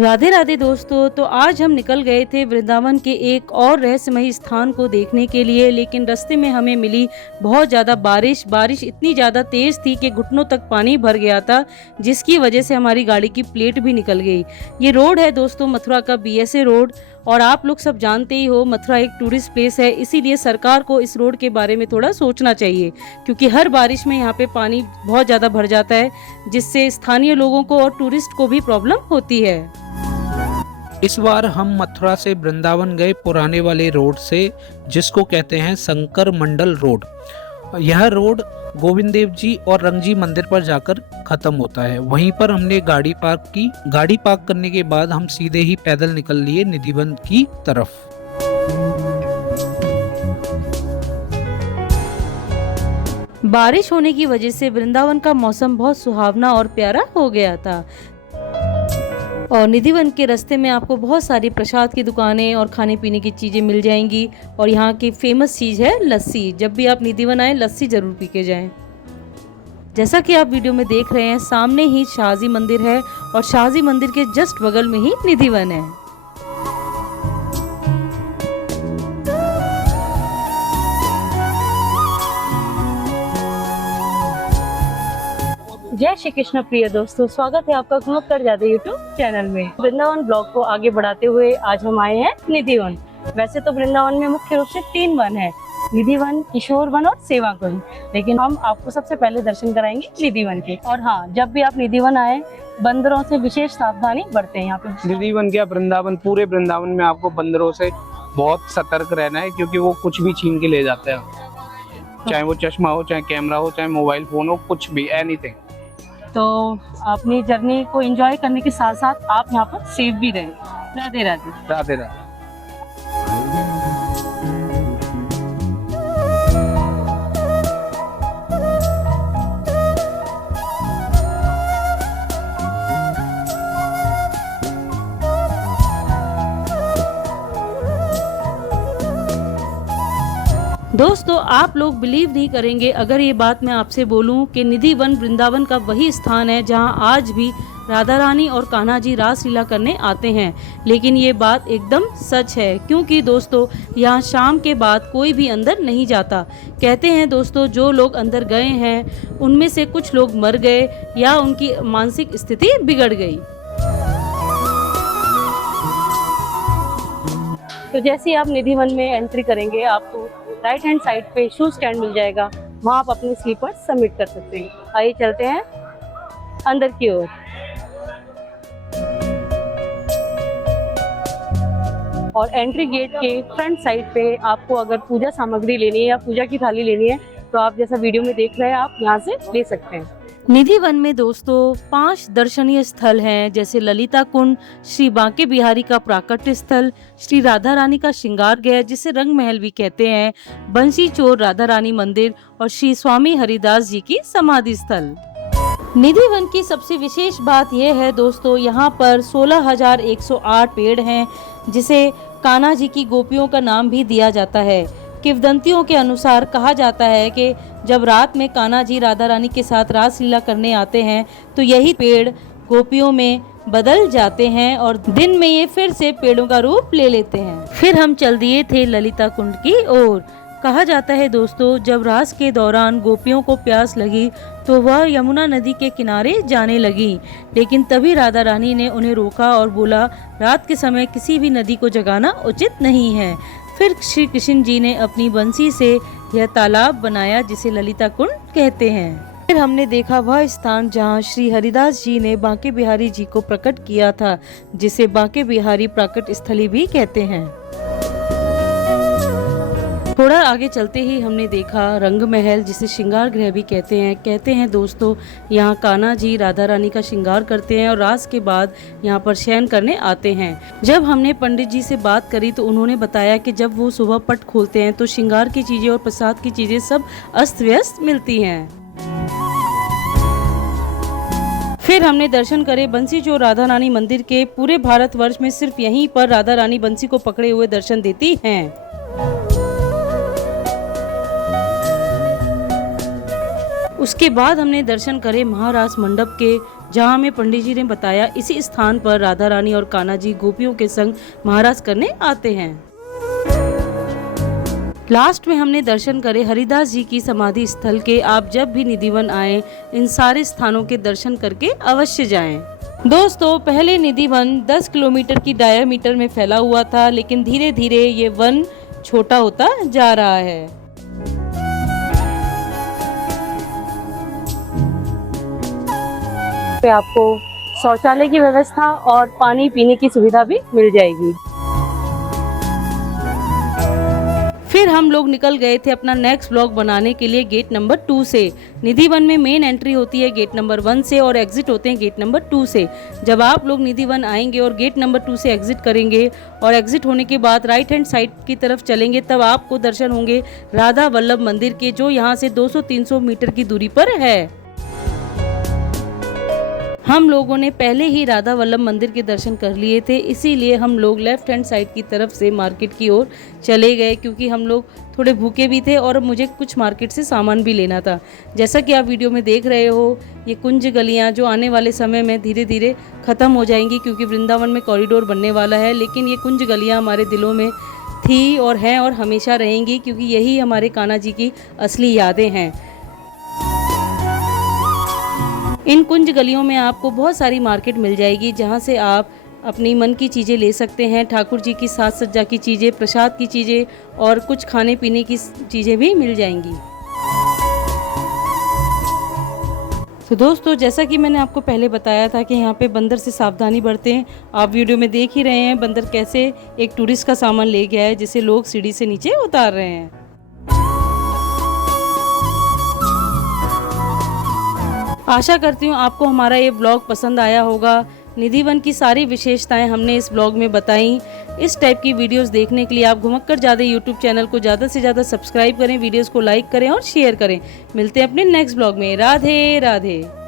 राधे राधे दोस्तों। तो आज हम निकल गए थे वृंदावन के एक और रहस्यमयी स्थान को देखने के लिए, लेकिन रास्ते में हमें मिली बहुत ज़्यादा बारिश इतनी ज़्यादा तेज़ थी कि घुटनों तक पानी भर गया था, जिसकी वजह से हमारी गाड़ी की प्लेट भी निकल गई। ये रोड है दोस्तों मथुरा का BSA रोड, और आप लोग सब जानते ही हो मथुरा एक टूरिस्ट प्लेस है, इसीलिए सरकार को इस रोड के बारे में थोड़ा सोचना चाहिए, क्योंकि हर बारिश में यहाँ पे पानी बहुत ज़्यादा भर जाता है, जिससे स्थानीय लोगों को और टूरिस्ट को भी प्रॉब्लम होती है। इस बार हम मथुरा से वृंदावन गए पुराने वाले रोड से, जिसको कहते हैं शंकर मंडल रोड। यह रोड गोविंद देव जी और रंगजी मंदिर पर जाकर खत्म होता है। वहीं पर हमने गाड़ी पार्क की। गाड़ी पार्क करने के बाद हम सीधे ही पैदल निकल लिए निधिवन की तरफ। बारिश होने की वजह से वृंदावन का मौसम बहुत सुहावना और प्यारा हो गया था, और निधिवन के रास्ते में आपको बहुत सारी प्रसाद की दुकानें और खाने पीने की चीज़ें मिल जाएंगी। और यहाँ की फेमस चीज़ है लस्सी। जब भी आप निधिवन आए लस्सी ज़रूर पी के जाएं। जैसा कि आप वीडियो में देख रहे हैं, सामने ही शाहजी मंदिर है और शाहजी मंदिर के जस्ट बगल में ही निधिवन है। जय श्री कृष्ण प्रिय दोस्तों, स्वागत है आपका घूम कर जाते यूट्यूब चैनल में। वृंदावन ब्लॉग को आगे बढ़ाते हुए आज हम आए हैं निधिवन। वैसे तो वृंदावन में मुख्य रूप से 3 वन है, निधिवन, किशोर वन और सेवा कुंज, लेकिन हम आपको सबसे पहले दर्शन कराएंगे निधिवन के। और हाँ, जब भी आप निधिवन आए बंदरों से विशेष सावधानी बरतें। यहाँ पे निधिवन क्या वृंदावन, पूरे वृंदावन में आपको बंदरों से बहुत सतर्क रहना है, क्योंकि वो कुछ भी छीन के ले जाते हैं, चाहे वो चश्मा हो, चाहे कैमरा हो, चाहे मोबाइल फोन हो, कुछ भी, एनीथिंग। तो अपनी जर्नी को एंजॉय करने के साथ साथ आप यहाँ पर सेफ भी रहें। राधे राधे। राधे राधे। दोस्तों, आप लोग बिलीव नहीं करेंगे अगर ये बात मैं आपसे बोलूं कि निधिवन वृंदावन का वही स्थान है जहां आज भी राधा रानी और कान्हा जी रासलीला करने आते हैं। लेकिन ये बात एकदम सच है, क्योंकि दोस्तों यहाँ शाम के बाद कोई भी अंदर नहीं जाता। कहते हैं दोस्तों, जो लोग अंदर गए हैं उनमें से कुछ लोग मर गए या उनकी मानसिक स्थिति बिगड़ गई। तो जैसे आप निधिवन में एंट्री करेंगे, आपको राइट हैंड साइड पे शू स्टैंड मिल जाएगा, वहाँ आप अपने स्लीपर्स सबमिट कर सकते हैं। आइए चलते हैं अंदर की ओर। और एंट्री गेट के फ्रंट साइड पे आपको अगर पूजा सामग्री लेनी है या पूजा की थाली लेनी है, तो आप जैसा वीडियो में देख रहे हैं आप यहाँ से ले सकते हैं। निधिवन में दोस्तों 5 दर्शनीय स्थल हैं, जैसे ललिता कुंड, श्री बांके बिहारी का प्राकट्य स्थल, श्री राधा रानी का श्रृंगार गृह जिसे रंग महल भी कहते हैं, बंसी चोर राधा रानी मंदिर और श्री स्वामी हरिदास जी की समाधि स्थल। निधिवन की सबसे विशेष बात यह है दोस्तों, यहाँ पर 16,108 पेड़ हैं, जिसे कान्हा जी की गोपियों का नाम भी दिया जाता है। किंवदंतियों के अनुसार कहा जाता है कि जब रात में कान्हा जी राधा रानी के साथ रासलीला करने आते हैं तो यही पेड़ गोपियों में बदल जाते हैं और दिन में ये फिर से पेड़ों का रूप ले लेते हैं। फिर हम चल दिए थे ललिता कुंड की ओर। कहा जाता है दोस्तों, जब रास के दौरान गोपियों को प्यास लगी तो वह यमुना नदी के किनारे जाने लगी, लेकिन तभी राधा रानी ने उन्हें रोका और बोला, रात के समय किसी भी नदी को जगाना उचित नहीं है। फिर श्री कृष्ण जी ने अपनी बंसी से यह तालाब बनाया, जिसे ललिता कुंड कहते हैं। फिर हमने देखा वह स्थान जहां श्री हरिदास जी ने बांके बिहारी जी को प्रकट किया था, जिसे बांके बिहारी प्रकट स्थली भी कहते हैं। थोड़ा आगे चलते ही हमने देखा रंग महल, जिसे श्रृंगार गृह भी कहते हैं दोस्तों, यहाँ कान्हा जी राधा रानी का श्रृंगार करते हैं और रास के बाद यहाँ पर शयन करने आते हैं। जब हमने पंडित जी से बात करी तो उन्होंने बताया कि जब वो सुबह पट खोलते हैं तो श्रृंगार की चीजें और प्रसाद की चीजें सब अस्त व्यस्त मिलती हैं। फिर हमने दर्शन करे बंसी चोर राधा रानी मंदिर के। पूरे भारतवर्ष में सिर्फ यहीं पर राधा रानी बंसी को पकड़े हुए दर्शन देती हैं। उसके बाद हमने दर्शन करे महारास मंडप के, जहां हमें पंडित जी ने बताया इसी स्थान पर राधा रानी और कान्हा जी गोपियों के संग महाराज करने आते हैं। लास्ट में हमने दर्शन करे हरिदास जी की समाधि स्थल के। आप जब भी निधिवन आए इन सारे स्थानों के दर्शन करके अवश्य जाएं। दोस्तों, पहले निधिवन 10 किलोमीटर की डायामीटर में फैला हुआ था, लेकिन धीरे धीरे ये वन छोटा होता जा रहा है। पे आपको शौचालय की व्यवस्था और पानी पीने की सुविधा भी मिल जाएगी। फिर हम लोग निकल गए थे अपना नेक्स्ट ब्लॉग बनाने के लिए गेट नंबर 2 से। निधिवन में मेन एंट्री होती है गेट नंबर 1 से और एग्जिट होते हैं गेट नंबर 2 से। जब आप लोग निधिवन आएंगे और गेट नंबर 2 से एग्जिट करेंगे और एग्जिट होने के बाद राइट हैंड साइड की तरफ चलेंगे, तब आपको दर्शन होंगे राधा वल्लभ मंदिर के, जो यहाँ से 200-300 मीटर की दूरी पर है। हम लोगों ने पहले ही राधा वल्लभ मंदिर के दर्शन कर लिए थे, इसीलिए हम लोग लेफ्ट हैंड साइड की तरफ से मार्केट की ओर चले गए, क्योंकि हम लोग थोड़े भूखे भी थे और मुझे कुछ मार्केट से सामान भी लेना था। जैसा कि आप वीडियो में देख रहे हो, ये कुंज गलियां जो आने वाले समय में धीरे धीरे ख़त्म हो जाएंगी, क्योंकि वृंदावन में कॉरिडोर बनने वाला है, लेकिन ये कुंज गलियाँ हमारे दिलों में थी और हैं और हमेशा रहेंगी, क्योंकि यही हमारे कान्हा जी की असली यादें हैं। इन कुंज गलियों में आपको बहुत सारी मार्केट मिल जाएगी, जहां से आप अपनी मन की चीज़ें ले सकते हैं। ठाकुर जी की साज सज्जा की चीज़ें, प्रसाद की चीज़ें और कुछ खाने पीने की चीज़ें भी मिल जाएंगी। तो दोस्तों, जैसा कि मैंने आपको पहले बताया था कि यहाँ पे बंदर से सावधानी बरतें। आप वीडियो में देख ही रहे हैं बंदर कैसे एक टूरिस्ट का सामान ले गया है, जिसे लोग सीढ़ी से नीचे उतार रहे हैं। आशा करती हूँ आपको हमारा ये ब्लॉग पसंद आया होगा। निधिवन की सारी विशेषताएं हमने इस ब्लॉग में बताई। इस टाइप की वीडियोस देखने के लिए आप घुमक्कर ज़्यादा यूट्यूब चैनल को ज़्यादा से ज़्यादा सब्सक्राइब करें, वीडियोस को लाइक करें और शेयर करें। मिलते हैं अपने नेक्स्ट ब्लॉग में। राधे राधे।